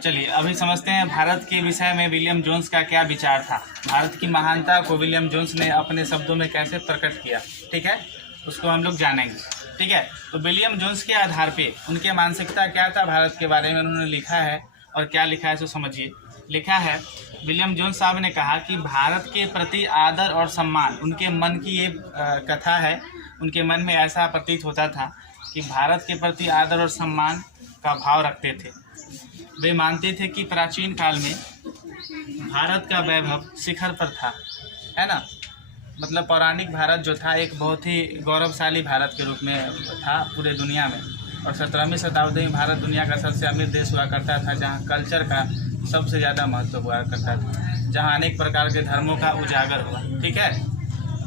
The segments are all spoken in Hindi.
चलिए अभी समझते हैं भारत के विषय में विलियम जोन्स का क्या विचार था। भारत की महानता को विलियम जोन्स ने अपने शब्दों में कैसे प्रकट किया, ठीक है, उसको हम लोग जानेंगे। ठीक है, तो विलियम जोन्स के आधार पे उनके मानसिकता क्या था भारत के बारे में उन्होंने लिखा है, और क्या लिखा है सो समझिए। लिखा है, विलियम जोन्स साहब ने कहा कि भारत के प्रति आदर और सम्मान, उनके मन की ये कथा है, उनके मन में ऐसा प्रतीत होता था कि भारत के प्रति आदर और सम्मान का भाव रखते थे। वे मानते थे कि प्राचीन काल में भारत का वैभव शिखर पर था, है ना। मतलब पौराणिक भारत जो था एक बहुत ही गौरवशाली भारत के रूप में था पूरे दुनिया में, और 17वीं शताब्दी में भारत दुनिया का सबसे अमीर देश हुआ करता था, जहाँ कल्चर का सबसे ज़्यादा महत्व हुआ करता था, जहाँ अनेक प्रकार के धर्मों का उजागर हुआ। ठीक है,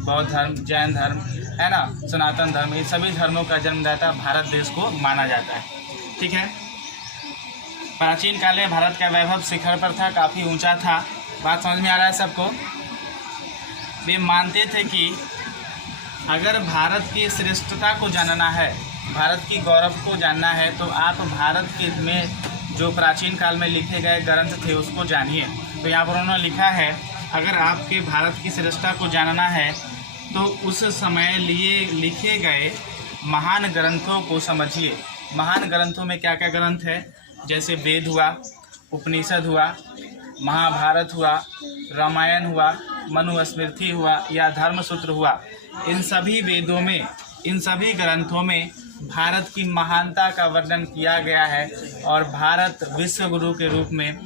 बौद्ध धर्म, जैन धर्म, है ना, सनातन धर्म, इन सभी धर्मों का जन्मदाता भारत देश को माना जाता है। ठीक है, प्राचीन काल में भारत का वैभव शिखर पर था, काफ़ी ऊंचा था। बात समझ में आ रहा है सबको। वे मानते थे कि अगर भारत की श्रेष्ठता को जानना है, भारत की गौरव को जानना है, तो आप भारत के में जो प्राचीन काल में लिखे गए ग्रंथ थे उसको जानिए। तो यहाँ पर उन्होंने लिखा है, अगर आपके भारत की श्रेष्ठता को जानना है तो उस समय लिए लिखे गए महान ग्रंथों को समझिए। महान ग्रंथों में क्या क्या ग्रंथ है, जैसे वेद हुआ, उपनिषद हुआ, महाभारत हुआ, रामायण हुआ, मनुस्मृति हुआ या धर्मसूत्र हुआ। इन सभी वेदों में, इन सभी ग्रंथों में भारत की महानता का वर्णन किया गया है, और भारत विश्व गुरु के रूप में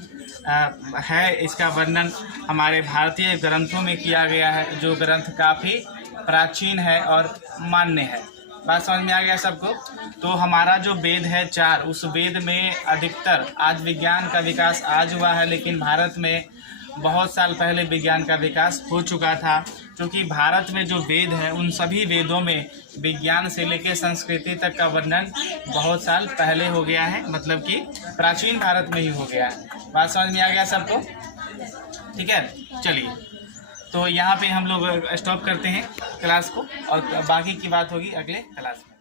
है। इसका वर्णन हमारे भारतीय ग्रंथों में किया गया है, जो ग्रंथ काफ़ी प्राचीन है और मान्य है। बात समझ में आ गया सबको। तो हमारा जो वेद है 4, उस वेद में अधिकतर, आज विज्ञान का विकास आज हुआ है, लेकिन भारत में बहुत साल पहले विज्ञान का विकास हो चुका था, क्योंकि भारत में जो वेद है उन सभी वेदों में विज्ञान से लेकर संस्कृति तक का वर्णन बहुत साल पहले हो गया है, मतलब कि प्राचीन भारत में ही हो गया है। बात समझ में आ गया सबको, ठीक है। चलिए, तो यहाँ पे हम लोग स्टॉप करते हैं क्लास को, और बाकी की बात होगी अगले क्लास में।